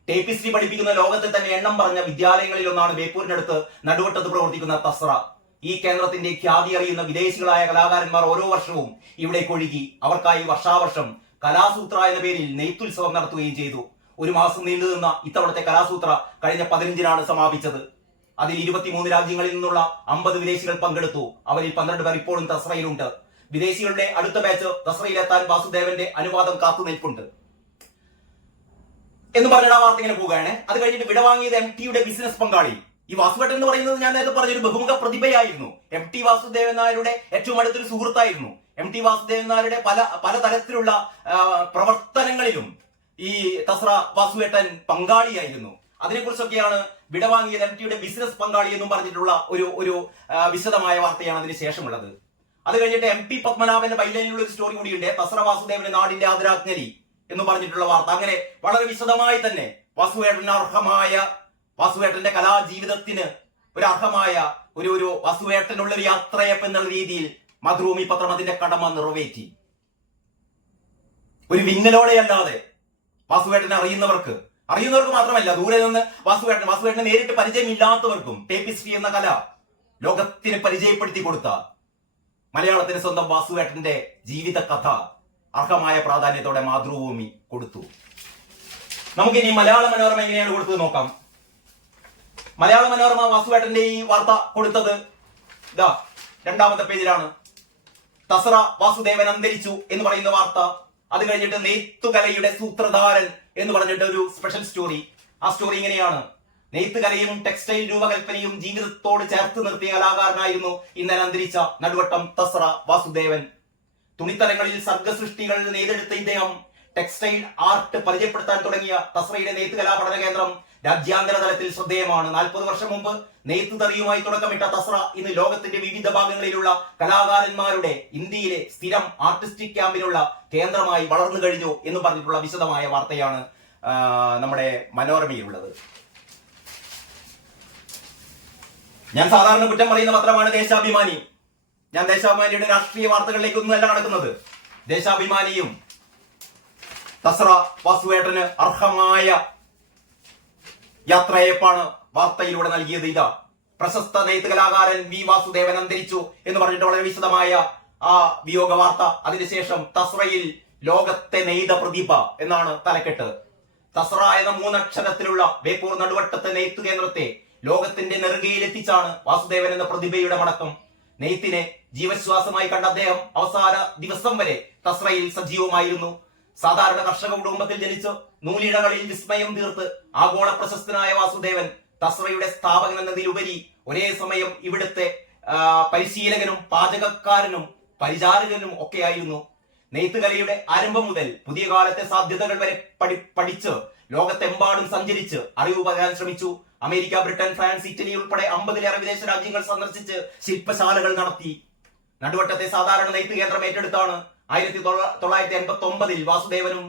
ടേപ്പിസ്ട്രി പഠിപ്പിക്കുന്ന ലോകത്തെ തന്നെ എണ്ണം പറഞ്ഞ വിദ്യാലയങ്ങളിൽ ഒന്നാണ് ബേപ്പൂരിനടുത്ത് നടുവട്ടത്ത് പ്രവർത്തിക്കുന്ന തസ്ര. ഈ കേന്ദ്രത്തിന്റെ ഖ്യാതി അറിയുന്ന വിദേശികളായ കലാകാരന്മാർ ഓരോ വർഷവും ഇവിടേക്ക് ഒഴുകി അവർക്കായി വർഷാവർഷം കലാസൂത്ര എന്ന പേരിൽ നെയ്ത്തുത്സവം നടത്തുകയും ചെയ്തു. 1 മാസം നീണ്ടു നിന്ന ഇത്തവണത്തെ കലാസൂത്ര കഴിഞ്ഞ 15-നാണ് സമാപിച്ചത്. അതിൽ 23 രാജ്യങ്ങളിൽ നിന്നുള്ള 50 വിദേശികൾ പങ്കെടുത്തു. അവരിൽ 12 പേർ ഇപ്പോഴും തസ്രയിലുണ്ട്. വിദേശികളുടെ അടുത്ത ബാച്ച് തസ്രയിലെത്താൻ വാസുദേവന്റെ അനുവാദം കാത്തു നിൽപ്പുണ്ട് എന്ന് പറഞ്ഞ വാർത്ത ഇങ്ങനെ പോവുകയാണ്. അത് കഴിഞ്ഞിട്ട് വിടവാങ്ങിയത് MTയുടെ ബിസിനസ് പങ്കാളി. ഈ വാസുവേട്ടൻ എന്ന് പറയുന്നത് ഞാൻ നേരത്തെ പറഞ്ഞൊരു ബഹുമുഖ പ്രതിഭയായിരുന്നു. MT വാസുദേവൻ നായരുടെ ഏറ്റവും അടുത്തൊരു സുഹൃത്തായിരുന്നു. MT വാസുദേവൻ നായരുടെ പല തരത്തിലുള്ള പ്രവർത്തനങ്ങളിലും ഈ തസ്ര വാസുവേട്ടൻ പങ്കാളിയായിരുന്നു. അതിനെക്കുറിച്ചൊക്കെയാണ് വിടവാങ്ങിയത് MTയുടെ ബിസിനസ് പങ്കാളി എന്നും പറഞ്ഞിട്ടുള്ള ഒരു വിശദമായ വാർത്തയാണ് അതിന് ശേഷമുള്ളത്. അത് കഴിഞ്ഞിട്ട് MP പത്മനാഭന്റെ ബൈലൈനിലുള്ള ഒരു സ്റ്റോറി കൂടിയുണ്ട്. തസ്ര വാസുദേവന്റെ നാടിന്റെ ആദരാജ്ഞലി എന്ന് പറഞ്ഞിട്ടുള്ള വാർത്ത. അങ്ങനെ വളരെ വിശദമായി തന്നെ വാസുവേട്ടന്റെ കലാജീവിതത്തിന് ഒരു അർഹമായ ഒരു വാസുവേട്ടനുള്ള ഒരു യാത്രയപ്പ് എന്നുള്ള രീതിയിൽ മാതൃഭൂമി പത്രം അതിന്റെ കടമ നിറവേറ്റി. ഒരു വിങ്ങലോടെയല്ലാതെ വാസുവേട്ടനെ അറിയുന്നവർക്ക് മാത്രമല്ല, ദൂരെ നിന്ന് വാസുവേട്ടനെ നേരിട്ട് പരിചയമില്ലാത്തവർക്കും ടേപ്പിസ്ട്രി എന്ന കല ലോകത്തിന് പരിചയപ്പെടുത്തി കൊടുത്ത മലയാളത്തിന് സ്വന്തം വാസുവേട്ടന്റെ ജീവിത കഥ അർഹമായ പ്രാധാന്യത്തോടെ മാതൃഭൂമി കൊടുത്തു. നമുക്കിനി മലയാള മനോരമ എങ്ങനെയാണ് കൊടുത്തത് നോക്കാം. മലയാള മനോരമ വാസുവേട്ടന്റെ ഈ വാർത്ത കൊടുത്തത് ഇതാ 2-ാമത്തെ പേജിലാണ്. തസ്ര വാസുദേവൻ അന്തരിച്ചു എന്ന് പറയുന്ന വാർത്ത. അത് കഴിഞ്ഞിട്ട് നെയ്ത്തുകലയുടെ സൂത്രധാരൻ എന്ന് പറഞ്ഞിട്ട് ഒരു സ്പെഷ്യൽ സ്റ്റോറി. ആ സ്റ്റോറി ഇങ്ങനെയാണ്: നെയ്ത്തുകലയും ടെക്സ്റ്റൈൽ രൂപകൽപ്പനയും ജീവിതത്തോട് ചേർത്ത് നിർത്തിയ കലാകാരനായിരുന്നു ഇന്നലെ അന്തരിച്ച നടുവട്ടം തസ്ര വാസുദേവൻ. തുണിത്തരങ്ങളിൽ സർഗസൃഷ്ടികൾ നെയ്തെടുത്ത ഇദ്ദേഹം ടെക്സ്റ്റൈൽ ആർട്ട് പരിചയപ്പെടുത്താൻ തുടങ്ങിയ തസ്രയുടെ നെയ്ത്ത് കലാ പഠന കേന്ദ്രം രാജ്യാന്തര തലത്തിൽ ശ്രദ്ധേയമാണ്. 40 വർഷം മുമ്പ് നെയ്ത്ത് തറിയുമായി തുടക്കമിട്ട തസ്ര ഇന്ന് ലോകത്തിന്റെ വിവിധ ഭാഗങ്ങളിലുള്ള കലാകാരന്മാരുടെ ഇന്ത്യയിലെ സ്ഥിരം ആർട്ടിസ്റ്റിക് ക്യാമ്പിനുള്ള കേന്ദ്രമായി വളർന്നു കഴിഞ്ഞു എന്ന് പറഞ്ഞിട്ടുള്ള വിശദമായ വാർത്തയാണ് നമ്മുടെ മനോരമയിലുള്ളത്. ഞാൻ സാധാരണ കുറ്റം പറയുന്ന പത്രമാണ് ദേശാഭിമാനി. ഞാൻ ദേശാഭിമാനിയുടെ രാഷ്ട്രീയ വാർത്തകളിലേക്കൊന്നുമല്ല നടക്കുന്നത്. ദേശാഭിമാനിയും തസ്ര വാസുവേട്ടന് അർഹമായ യാത്രയപ്പാണ് വാർത്തയിലൂടെ നൽകിയത്. ഇതാ: പ്രശസ്ത നെയ്ത്ത് കലാകാരൻ വി വാസുദേവൻ അന്തരിച്ചു എന്ന് പറഞ്ഞിട്ട് വളരെ വിശദമായ ആ വിയോഗ വാർത്ത. അതിനുശേഷം തസ്രയിൽ ലോകത്തെ നെയ്ത പ്രതിഭ എന്നാണ് തലക്കെട്ട്. തസ്ര എന്ന 3 അക്ഷരത്തിലുള്ള ബേപ്പൂർ നടുവട്ടത്തെ നെയ്ത്ത് കേന്ദ്രത്തെ ലോകത്തിന്റെ നെറുകയിലെത്തിച്ചാണ് വാസുദേവൻ എന്ന പ്രതിഭയുടെ മടക്കം. നെയ്ത്തിനെ ജീവശ്വാസമായി കണ്ട അദ്ദേഹം അവസാന ദിവസം വരെ തസ്രയിൽ സജീവമായിരുന്നു. സാധാരണ കർഷക കുടുംബത്തിൽ ജനിച്ച് നൂലിഴകളിൽ വിസ്മയം തീർത്ത് ആഗോള പ്രശസ്തനായ വാസുദേവൻ തസ്രയുടെ സ്ഥാപകൻ എന്നതിലുപരി ഒരേ സമയം ഇവിടുത്തെ പരിശീലകനും പാചകക്കാരനും പരിചാരകനും ഒക്കെയായിരുന്നു. നെയ്ത്തുകലയുടെ ആരംഭം മുതൽ പുതിയ കാലത്തെ സാധ്യതകൾ വരെ പഠിച്ച് ലോകത്തെമ്പാടും സഞ്ചരിച്ച് അറിവ് പകരാൻ ശ്രമിച്ചു. അമേരിക്ക, ബ്രിട്ടൻ, ഫ്രാൻസ്, ഇറ്റലി ഉൾപ്പെടെ 50-ലേറെ വിദേശ രാജ്യങ്ങൾ സന്ദർശിച്ച് ശില്പശാലകൾ നടത്തി. നടുവട്ടത്തെ സാധാരണ നെയ്ത്ത് കേന്ദ്രം ഏറ്റെടുത്താണ് 1989 വാസുദേവനും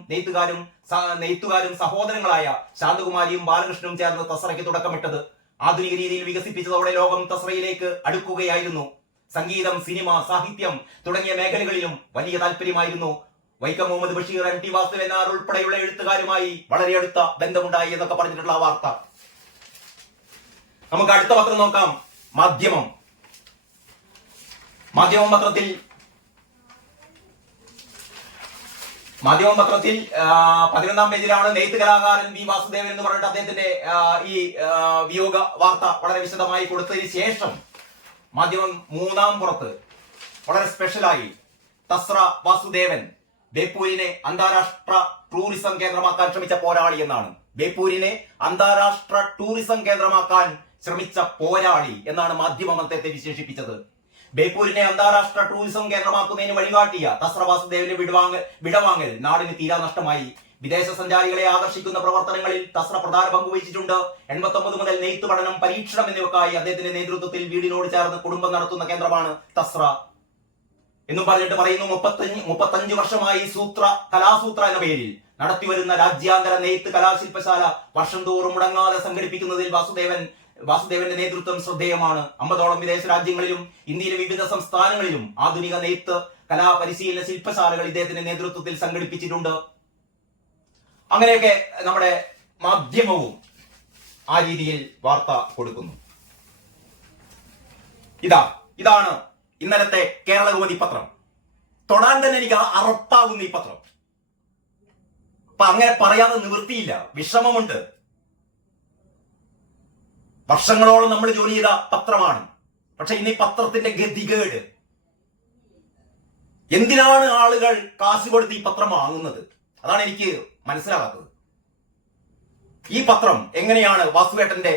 നെയ്ത്തുകാരും സഹോദരങ്ങളായ ശാന്തകുമാരിയും ബാലകൃഷ്ണനും ചേർന്ന് തസ്രയ്ക്ക് തുടക്കമിട്ടത്. ആധുനിക രീതിയിൽ വികസിപ്പിച്ചതോടെ ലോകം തസ്രയിലേക്ക് അടുക്കുകയായിരുന്നു. സംഗീതം, സിനിമ, സാഹിത്യം തുടങ്ങിയ മേഖലകളിലും വലിയ താല്പര്യമായിരുന്നു. വൈക്കം മുഹമ്മദ് ബഷീർ, MT വാസുദേവൻ നായർ ഉൾപ്പെടെയുള്ള എഴുത്തുകാരുമായി വളരെ അടുത്ത ബന്ധമുണ്ടായി എന്നൊക്കെ പറഞ്ഞിട്ടുള്ള വാർത്ത. നമുക്ക് അടുത്ത പത്രം നോക്കാം. മാധ്യമം പത്രത്തിൽ 11-ാം പേജിലാണ് നെയ്ത്ത് കലാകാരൻ വി വാസുദേവൻ എന്ന് പറഞ്ഞിട്ട് അദ്ദേഹത്തിന്റെ ഈ വിയോഗ വാർത്ത വളരെ വിശദമായി കൊടുത്തതിന് ശേഷം മാധ്യമം 3-ാം പുറത്ത് വളരെ സ്പെഷ്യലായി തസ്ര വാസുദേവൻ ബേപ്പൂരിനെ അന്താരാഷ്ട്ര ടൂറിസം കേന്ദ്രമാക്കാൻ ശ്രമിച്ച പോരാളി എന്നാണ്. ബേപ്പൂരിനെ അന്താരാഷ്ട്ര ടൂറിസം കേന്ദ്രമാക്കാൻ ശ്രമിച്ച പോരാളി എന്നാണ് മാധ്യമം അദ്ദേഹത്തെ വിശേഷിപ്പിച്ചത്. ബേപ്പൂരിനെ അന്താരാഷ്ട്ര ടൂറിസം കേന്ദ്രമാക്കുന്നതിന് വഴികാട്ടിയ തസ്ര വാസുദേവന്റെ വിടവാങ്ങൽ നാടിന് തീരാ നഷ്ടമായി. വിദേശ സഞ്ചാരികളെ ആകർഷിക്കുന്ന പ്രവർത്തനങ്ങളിൽ തസ്ര പ്രധാന പങ്ക് വഹിച്ചിട്ടുണ്ട്. 89 മുതൽ നെയ്ത്ത് പഠനം, പരീക്ഷണം എന്നിവക്കായി അദ്ദേഹത്തിന്റെ നേതൃത്വത്തിൽ വീടിനോട് ചേർന്ന് കുടുംബം നടത്തുന്ന കേന്ദ്രമാണ് തസ്ര എന്നും പറഞ്ഞിട്ട് പറയുന്നു. 35 വർഷമായി കലാസൂത്ര എന്ന പേരിൽ നടത്തിവരുന്ന രാജ്യാന്തര നെയ്ത്ത് കലാശില്പശാല വർഷം തോറും മുടങ്ങാതെ സംഘടിപ്പിക്കുന്നതിൽ വാസുദേവന്റെ നേതൃത്വം ശ്രദ്ധേയമാണ്. 50ഓളം വിദേശ രാജ്യങ്ങളിലും ഇന്ത്യയിലെ വിവിധ സംസ്ഥാനങ്ങളിലും ആധുനിക നെയ്ത്ത് കലാപരിശീലന ശില്പശാലകൾ ഇദ്ദേഹത്തിന്റെ നേതൃത്വത്തിൽ സംഘടിപ്പിച്ചിട്ടുണ്ട്. അങ്ങനെയൊക്കെ നമ്മുടെ മാധ്യമവും ആ രീതിയിൽ വാർത്ത കൊടുക്കുന്നു. ഇതാണ് ഇന്നലത്തെ കേരളകൗമുദി പത്രം. തൊടാൻ തന്നെ എനിക്ക് അറപ്പാകുന്ന ഈ പത്രം. അപ്പൊ അങ്ങനെ പറയാതെ നിവൃത്തിയില്ല, വിഷമമുണ്ട്. വർഷങ്ങളോളം നമ്മൾ ജോലി ചെയ്ത പത്രമാണ്. പക്ഷെ ഇന്ന് ഈ പത്രത്തിന്റെ ഗതികേട്, എന്തിനാണ് ആളുകൾ കാശ് കൊടുത്ത് ഈ പത്രം വാങ്ങുന്നത്? അതാണ് എനിക്ക് മനസ്സിലാകാത്തത്. ഈ പത്രം എങ്ങനെയാണ് വാസുവേട്ടന്റെ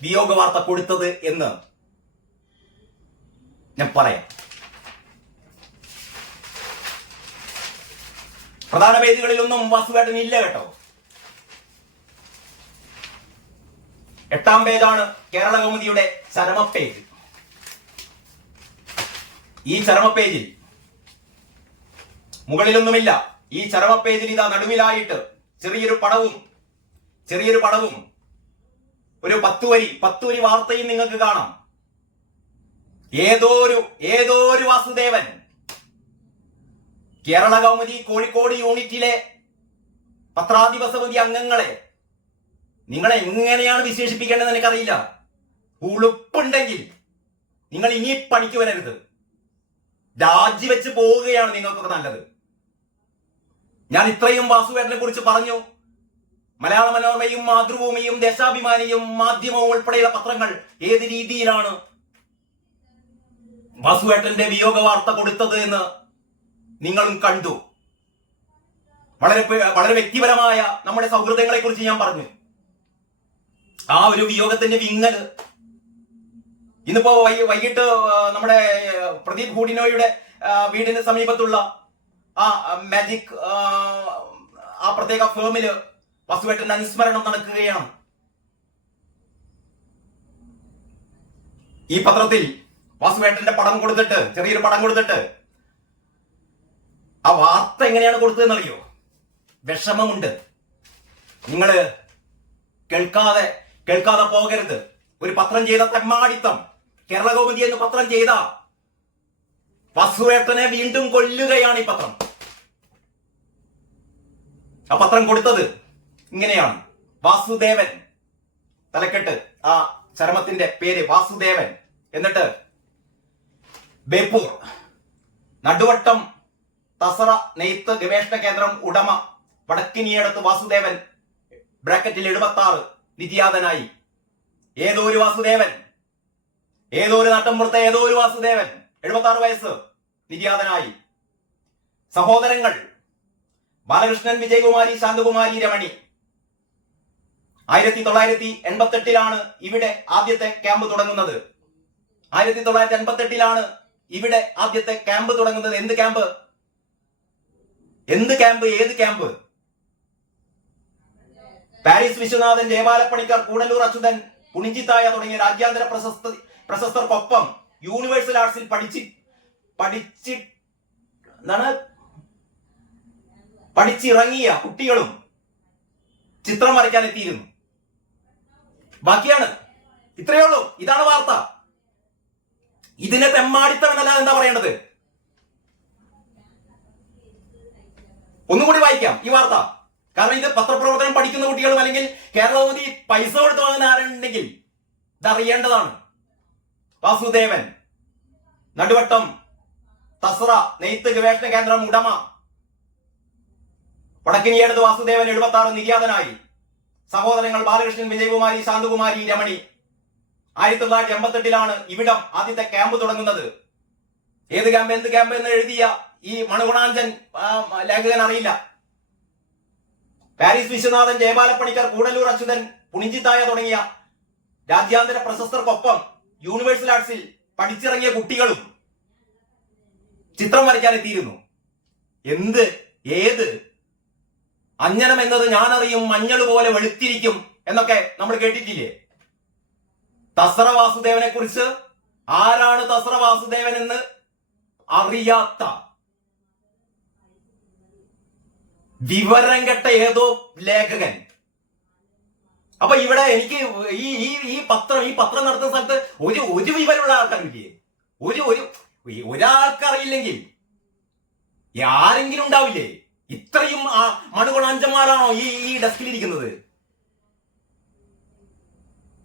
വിയോഗ വാർത്ത കൊടുത്തത് എന്ന് ഞാൻ പറയാം. പ്രധാന പേജുകളിലൊന്നും വാസുവേട്ടൻ ഇല്ല കേട്ടോ. 8-ാം പേജാണ് കേരളകൗമുദിയുടെ ചരമപ്പേജ്. ഈ ചരമപ്പേജിൽ മുകളിലൊന്നുമില്ല. ഈ ചരമപ്പേജിൽ ഇതാ നടുവിലായിട്ട് ചെറിയൊരു പടവും ഒരു 10 വരി വാർത്തയും നിങ്ങൾക്ക് കാണാം. ഏതോ ഒരു വാസുദേവൻ കേരളകൗമുദി കോഴിക്കോട് യൂണിറ്റിലെ പത്രാധിപസമിതി അംഗങ്ങളെ നിങ്ങളെ എങ്ങനെയാണ് വിശേഷിപ്പിക്കേണ്ടതെന്ന് എനിക്കറിയില്ല. ഉളുപ്പുണ്ടെങ്കിൽ നിങ്ങൾ ഇനി പണിക്ക് വരരുത്, രാജിവെച്ച് പോവുകയാണ് നിങ്ങൾക്കൊക്കെ നല്ലത്. ഞാൻ ഇത്രയും വാസുവേട്ടനെ കുറിച്ച് പറഞ്ഞു. മലയാള മനോരമയും മാതൃഭൂമിയും ദേശാഭിമാനിയും മാധ്യമവും ഉൾപ്പെടെയുള്ള പത്രങ്ങൾ ഏത് രീതിയിലാണ് വാസുവേട്ടന്റെ വിയോഗ വാർത്ത കൊടുത്തത് എന്ന് നിങ്ങളും കണ്ടു. വളരെ വ്യക്തിപരമായ നമ്മുടെ സൗഹൃദങ്ങളെ കുറിച്ച് ഞാൻ പറഞ്ഞു. ആ ഒരു വിയോഗത്തിന്റെ വിങ്ങല് ഇന്നിപ്പോ വൈകിട്ട് നമ്മുടെ പ്രദീപ് ഹൂഡിനോയുടെ വീടിന് സമീപത്തുള്ള ആ മാജിക് ആ പ്രത്യേക ഫേമില് വാസുവേട്ടന്റെ അനുസ്മരണം നടക്കുകയാണ്. ഈ പത്രത്തിൽ വാസുവേട്ടന്റെ ചെറിയൊരു പടം കൊടുത്തിട്ട് ആ വാർത്ത എങ്ങനെയാണ് കൊടുത്തതെന്നറിയോ? വിഷമമുണ്ട്. നിങ്ങള് കേൾക്കാതെ പോകരുത്. ഒരു പത്രം ചെയ്ത തെമ്മാടിത്തം, കേരളകൗമുദി എന്ന് പത്രം ചെയ്ത വാസുവേട്ടനെ വീണ്ടും കൊല്ലുകയാണ് ഈ പത്രം. ആ പത്രം കൊടുത്തത് ഇങ്ങനെയാണ്. വാസുദേവൻ, തലക്കെട്ട്, ആ ചരമത്തിന്റെ പേര് വാസുദേവൻ. എന്നിട്ട് ബേപ്പൂർ നടുവട്ടം തസറ നെയ്ത്ത് ഗവേഷണ കേന്ദ്രം ഉടമ വടക്കിനിയടത്ത് വാസുദേവൻ ബ്രാക്കറ്റിൽ 76 നിര്യാതനായി. ഏതോ ഒരു വാസുദേവൻ, ഏതോ ഒരു നാട്ടമ്പുറത്തെ ഏതോ ഒരു വാസുദേവൻ 76 വയസ്സ് നിര്യാതനായി. സഹോദരങ്ങൾ ബാലകൃഷ്ണൻ, വിജയകുമാരി, ശാന്തകുമാരി, രമണി. 1988 ഇവിടെ ആദ്യത്തെ ക്യാമ്പ് തുടങ്ങുന്നത്. 1958 ഇവിടെ ആദ്യത്തെ ക്യാമ്പ് തുടങ്ങുന്നത്. എന്ത് ക്യാമ്പ്? ഏത് ക്യാമ്പ്? പാരീസ് വിശ്വനാഥൻ, ജയബാലപ്പണിക്കർ, കൂടല്ലൂർ അച്യുതൻ, പുണിഞ്ചിത്തായ തുടങ്ങിയ രാജ്യാന്തര പ്രശസ്തർക്കൊപ്പം യൂണിവേഴ്സൽ ആർട്സിൽ പഠിച്ചിറങ്ങിയ കുട്ടികളും ചിത്രം വരയ്ക്കാൻ എത്തിയിരുന്നു. ബാക്കിയാണ്. ഇത്രയേ ഉള്ളൂ. ഇതാണ് വാർത്ത. ഇതിനെ തെമ്മാടിത്തമെന്നല്ല എന്താ പറയേണ്ടത്? ഒന്നുകൂടി വായിക്കാം ഈ വാർത്ത. കാരണം ഇത് പത്രപ്രവർത്തനം പഠിക്കുന്ന കുട്ടികളും അല്ലെങ്കിൽ കേരളമോദി പൈസ കൊടുത്ത് വാങ്ങുന്ന ആരുണ്ടെങ്കിൽ ഇതറിയേണ്ടതാണ്. വാസുദേവൻ, നടുവട്ടം തസ്ര നെയ്ത്ത് ഗവേഷണ കേന്ദ്രം ഉടമ. വടക്കിനിയേടത് വാസുദേവൻ 76 നിര്യാതനായി. സഹോദരങ്ങൾ ബാലകൃഷ്ണൻ, വിജയകുമാരി, ശാന്തകുമാരി, രമണി. 1958 ഇവിടം ആദ്യത്തെ ക്യാമ്പ് തുടങ്ങുന്നത്. ഏത് ക്യാമ്പ്, എന്ത് ക്യാമ്പ് എന്ന് എഴുതിയ ഈ മണുഗുണാഞ്ചൻ ലേഖകൻ അറിയില്ല. പാരീസ് വിശ്വനാഥൻ, ജയബാലപ്പണിക്കർ, കൂടല്ലൂർ അച്യുതൻ, പുണിഞ്ചിത്തായ തുടങ്ങിയ രാജ്യാന്തര പ്രശസ്തർക്കൊപ്പം യൂണിവേഴ്സൽ ആർട്സിൽ പഠിച്ചിറങ്ങിയ കുട്ടികളും ചിത്രം വരയ്ക്കാൻ എത്തിയിരുന്നു. എന്ത്, ഏത്? അഞ്ജനം എന്നത് ഞാനറിയും, മഞ്ഞൾ പോലെ വെളുത്തിരിക്കും എന്നൊക്കെ നമ്മൾ കേട്ടിട്ടില്ലേ? തസ്ര വാസുദേവനെ കുറിച്ച് ആരാണ് തസ്ര വാസുദേവൻ എന്ന് അറിയാത്ത വിവരം കെട്ട ഏതോ ലേഖകൻ. അപ്പൊ ഇവിടെ എനിക്ക് ഈ പത്രം നടത്തുന്ന സ്ഥലത്ത് ഒരു വിവരമുള്ള ആൾക്കാരില്ലേ? ഒരാൾക്കറിയില്ലെങ്കിൽ ആരെങ്കിലും ഉണ്ടാവില്ലേ? ഇത്രയും മണുകുണാഞ്ചന്മാരാണോ ഈ ഡെസ്കിലിരിക്കുന്നത്?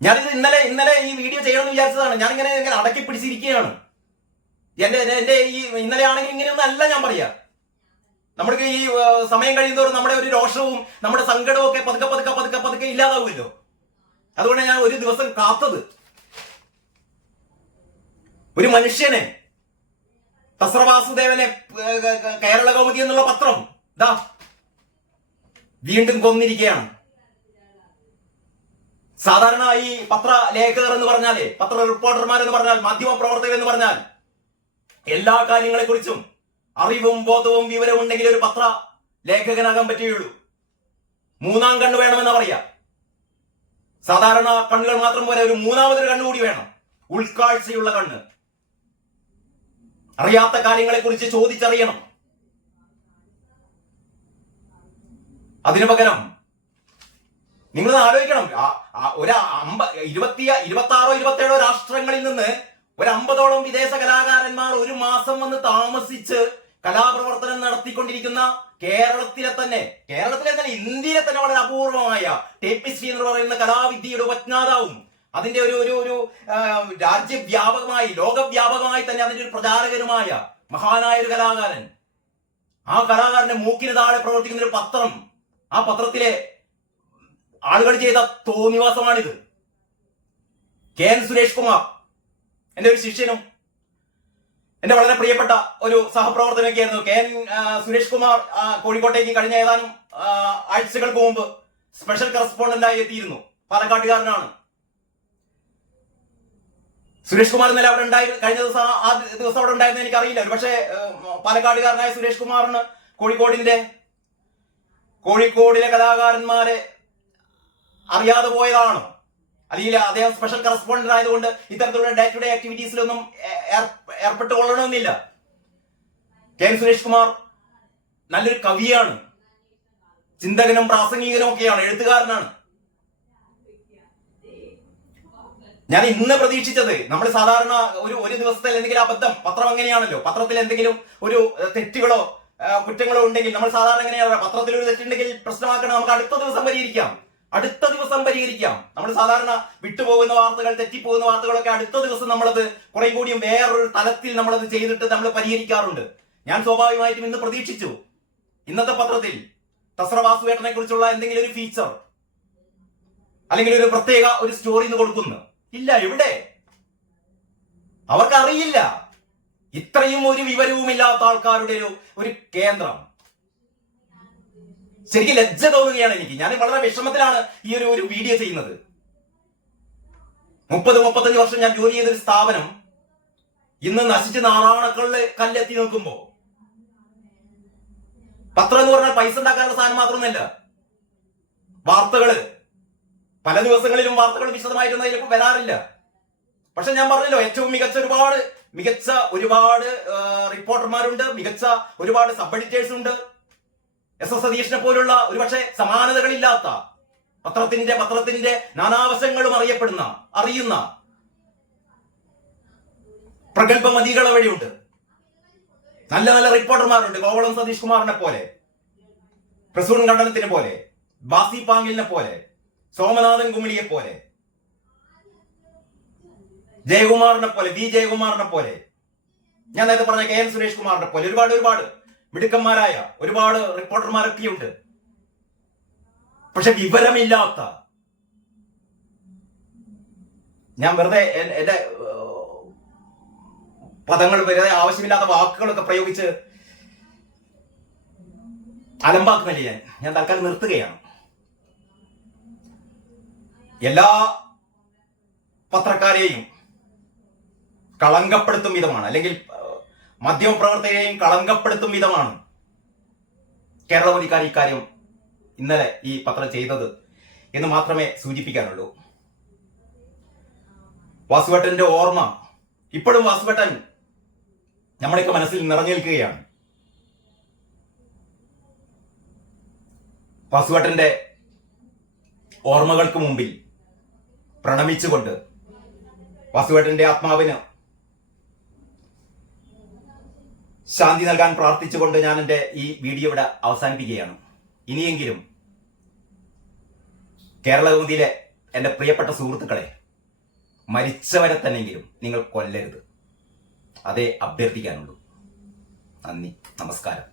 ഞാനിത് ഇന്നലെ ഈ വീഡിയോ ചെയ്യണമെന്ന് വിചാരിച്ചതാണ്. ഞാനിങ്ങനെ അടക്കി പിടിച്ചിരിക്കുകയാണ്. എന്റെ ഈ ഇന്നലെ ആണെങ്കിൽ ഇങ്ങനെയൊന്നും അല്ല ഞാൻ പറയാ. നമ്മൾക്ക് ഈ സമയം കഴിയുന്നതോറും നമ്മുടെ ഒരു രോഷവും നമ്മുടെ സങ്കടവും ഒക്കെ പതുക്കെ ഇല്ലാതാവുമല്ലോ. അതുകൊണ്ട് ഞാൻ ഒരു ദിവസം കാത്തത്. ഒരു മനുഷ്യനെ, തസ്ര വാസുദേവനെ കേരള കൗമുദി എന്നുള്ള പത്രം വീണ്ടും കൊന്നിരിക്കുകയാണ്. സാധാരണ ഈ പത്ര ലേഖകർ എന്ന് പറഞ്ഞാലേ, പത്ര റിപ്പോർട്ടർമാരെന്ന് പറഞ്ഞാൽ, മാധ്യമ പ്രവർത്തകർ എന്ന് പറഞ്ഞാൽ എല്ലാ കാര്യങ്ങളെ കുറിച്ചും അറിവും ബോധവും വിവരവും ഉണ്ടെങ്കിൽ ഒരു പത്ര ലേഖകനാകാൻ പറ്റുകയുള്ളൂ. മൂന്നാം കണ്ണ് വേണമെന്ന് പറയാ. സാധാരണ കണ്ണുകൾ മാത്രം പോലെ ഒരു മൂന്നാമതൊരു കണ്ണുകൂടി വേണം, ഉൾക്കാഴ്ചയുള്ള കണ്ണ്. അറിയാത്ത കാര്യങ്ങളെ കുറിച്ച് ചോദിച്ചറിയണം. അതിനു പകരം നിങ്ങൾ ആലോചിക്കണം, ഒരു 26 27 രാഷ്ട്രങ്ങളിൽ നിന്ന് ഒരു 50ഓളം വിദേശ കലാകാരന്മാർ ഒരു മാസം വന്ന് താമസിച്ച് കലാപ്രവർത്തനം നടത്തിക്കൊണ്ടിരിക്കുന്ന കേരളത്തിലെ തന്നെ ഇന്ത്യയിലെ തന്നെ വളരെ അപൂർവമായ ടേപ്പിസ്ട്രി എന്ന് പറയുന്ന കലാവിദ്യയുടെ ഉപജ്ഞാതാവും അതിന്റെ ഒരു രാജ്യവ്യാപകമായി ലോകവ്യാപകമായി തന്നെ അതിന്റെ ഒരു പ്രചാരകരുമായ മഹാനായ ഒരു കലാകാരൻ. ആ കലാകാരന്റെ മൂക്കിന് താഴെ പ്രവർത്തിക്കുന്ന ഒരു പത്രം, ആ പത്രത്തിലെ ആളുകൾ ചെയ്ത തോന്നിവാസമാണിത്. KN സുരേഷ് കുമാർ എന്റെ ഒരു ശിഷ്യനും എന്റെ വളരെ പ്രിയപ്പെട്ട ഒരു സഹപ്രവർത്തനൊക്കെയായിരുന്നു. KN സുരേഷ് കുമാർ കോഴിക്കോട്ടേക്ക് കഴിഞ്ഞ ഏതാനും ആഴ്ചകൾക്ക് മുമ്പ് സ്പെഷ്യൽ കറസ്പോണ്ടന്റായി എത്തിയിരുന്നു. പാലക്കാട്ടുകാരനാണ്. സുരേഷ് കുമാർ ഇന്നലെ അവിടെ കഴിഞ്ഞ ദിവസം അവിടെ ഉണ്ടായിരുന്നു എനിക്കറിയില്ല. ഒരു പക്ഷേ പാലക്കാടുകാരനായ സുരേഷ് കുമാറിന് കോഴിക്കോടിലെ കലാകാരന്മാരെ അറിയാതെ പോയതാണോ, അല്ലെങ്കിൽ അദ്ദേഹം സ്പെഷ്യൽ കറസ്പോണ്ടന്റ് ആയതുകൊണ്ട് ഇത്തരത്തിലുള്ള ഡേ ടു ഡേ ആക്ടിവിറ്റീസിലൊന്നും ഏർപ്പെട്ടുകൊള്ളണമെന്നില്ല. KN സുരേഷ് കുമാർ നല്ലൊരു കവിയാണ്, ചിന്തകനും പ്രാസംഗികനും ഒക്കെയാണ്, എഴുത്തുകാരനാണ്. ഞാൻ ഇന്ന് പ്രതീക്ഷിച്ചത്, നമ്മൾ സാധാരണ ഒരു ദിവസത്തിൽ എന്തെങ്കിലും അബദ്ധം, പത്രം അങ്ങനെയാണല്ലോ, പത്രത്തിൽ എന്തെങ്കിലും ഒരു തെറ്റുകളോ കുറ്റങ്ങളോ ഉണ്ടെങ്കിൽ നമ്മൾ സാധാരണ എങ്ങനെയാണ്, പത്രത്തിൽ ഒരു തെറ്റുണ്ടെങ്കിൽ പ്രശ്നമാക്കണം, നമുക്ക് അടുത്ത ദിവസം പരിഹരിക്കാം. നമ്മൾ സാധാരണ വിട്ടുപോകുന്ന വാർത്തകൾ, തെറ്റിപ്പോകുന്ന വാർത്തകളൊക്കെ അടുത്ത ദിവസം നമ്മളത് കുറെ കൂടിയും വേറൊരു തലത്തിൽ നമ്മളത് ചെയ്തിട്ട് നമ്മൾ പരിഹരിക്കാറുണ്ട്. ഞാൻ സ്വാഭാവികമായിട്ടും ഇന്ന് പ്രതീക്ഷിച്ചു ഇന്നത്തെ പത്രത്തിൽ തസ്ര വാസുവേട്ടനെ കുറിച്ചുള്ള എന്തെങ്കിലും ഒരു ഫീച്ചർ അല്ലെങ്കിൽ ഒരു പ്രത്യേക ഒരു സ്റ്റോറി ഇന്ന് കൊടുക്കുന്നു. ഇല്ല. എവിടെ? അവർക്കറിയില്ല. ഇത്രയും ഒരു വിവരവുമില്ലാത്ത ആൾക്കാരുടെ ഒരു കേന്ദ്രം. ശരിക്കും ലജ്ജ തോന്നുകയാണ് എനിക്ക്. ഞാൻ വളരെ വിഷമത്തിലാണ് ഈ ഒരു വീഡിയോ ചെയ്യുന്നത്. 30-35 വർഷം ഞാൻ ജോലി ചെയ്തൊരു സ്ഥാപനം ഇന്ന് നശിച്ച് നാറാണക്കളില് കല്ലെത്തി നിൽക്കുമ്പോ, പത്രം എന്ന് പറഞ്ഞാൽ പൈസ ഉണ്ടാക്കാനുള്ള സാധനം മാത്രമൊന്നുമല്ല. വാർത്തകള് പല ദിവസങ്ങളിലും വാർത്തകൾ വിശദമായിട്ടൊന്നും അതിൽ വരാറില്ല. പക്ഷെ ഞാൻ പറഞ്ഞല്ലോ, ഏറ്റവും മികച്ച ഒരുപാട് റിപ്പോർട്ടർമാരുണ്ട്, മികച്ച ഒരുപാട് സബ് എഡിറ്റേഴ്സ് ഉണ്ട്. എസ് എസ് സതീഷിനെ പോലുള്ള ഒരുപക്ഷെ സമാനതകളില്ലാത്ത പത്രത്തിന്റെ നാനാവശങ്ങളും അറിയുന്ന പ്രഗത്ഭമതികൾ വഴിയുണ്ട്. നല്ല നല്ല റിപ്പോർട്ടർമാരുണ്ട്. കോവളം സതീഷ് കുമാറിനെ പോലെ, പ്രസൂൺ ഖണ്ഡനത്തിനെ പോലെ, ബാസി പാങ്ങിലിനെ പോലെ, സോമനാഥൻ കുമിളിയെ പോലെ, ജയകുമാറിനെ പോലെ, വി ജയകുമാറിനെ പോലെ, ഞാൻ നേരത്തെ പറഞ്ഞ കെ എൻ സുരേഷ് കുമാറിനെ പോലെ ഒരുപാട് മിടുക്കന്മാരായ ഒരുപാട് റിപ്പോർട്ടർമാരൊക്കെയുണ്ട്. പക്ഷെ വിവരമില്ലാത്ത, ഞാൻ വെറുതെ എന്റെ പദങ്ങൾ വെറുതെ ആവശ്യമില്ലാത്ത വാക്കുകളൊക്കെ പ്രയോഗിച്ച് അലമ്പാക്കുന്നില്ല. ഞാൻ തൽക്കാലം നിർത്തുകയാണ്. എല്ലാ പത്രക്കാരെയും കളങ്കപ്പെടുത്തും വിധമാണ്, അല്ലെങ്കിൽ മാധ്യമപ്രവർത്തകരെയും കളങ്കപ്പെടുത്തും വിധമാണ് കേരളമതിക്കാർ ഇക്കാര്യം ഇന്നലെ ഈ പത്രം ചെയ്തത് എന്ന് മാത്രമേ സൂചിപ്പിക്കാനുള്ളൂ. വാസുവേട്ടന്റെ ഓർമ്മ ഇപ്പോഴും വാസുവേട്ടൻ നമ്മുടെയൊക്കെ മനസ്സിൽ നിറഞ്ഞു നിൽക്കുകയാണ്. വാസുവേട്ടന്റെ ഓർമ്മകൾക്ക് മുമ്പിൽ പ്രണമിച്ചുകൊണ്ട്, വാസുവേട്ടന്റെ ആത്മാവിന് ശാന്തി നൽകാൻ പ്രാർത്ഥിച്ചുകൊണ്ട് ഞാൻ എൻ്റെ ഈ വീഡിയോ ഇവിടെ അവസാനിപ്പിക്കുകയാണ്. ഇനിയെങ്കിലും കേരളകൗമുദിയിലെ എൻ്റെ പ്രിയപ്പെട്ട സുഹൃത്തുക്കളെ, മരിച്ചവരെ തന്നെങ്കിലും നിങ്ങൾ കൊല്ലരുത്. അതേ അഭ്യർത്ഥിക്കാനുള്ളൂ. നന്ദി, നമസ്കാരം.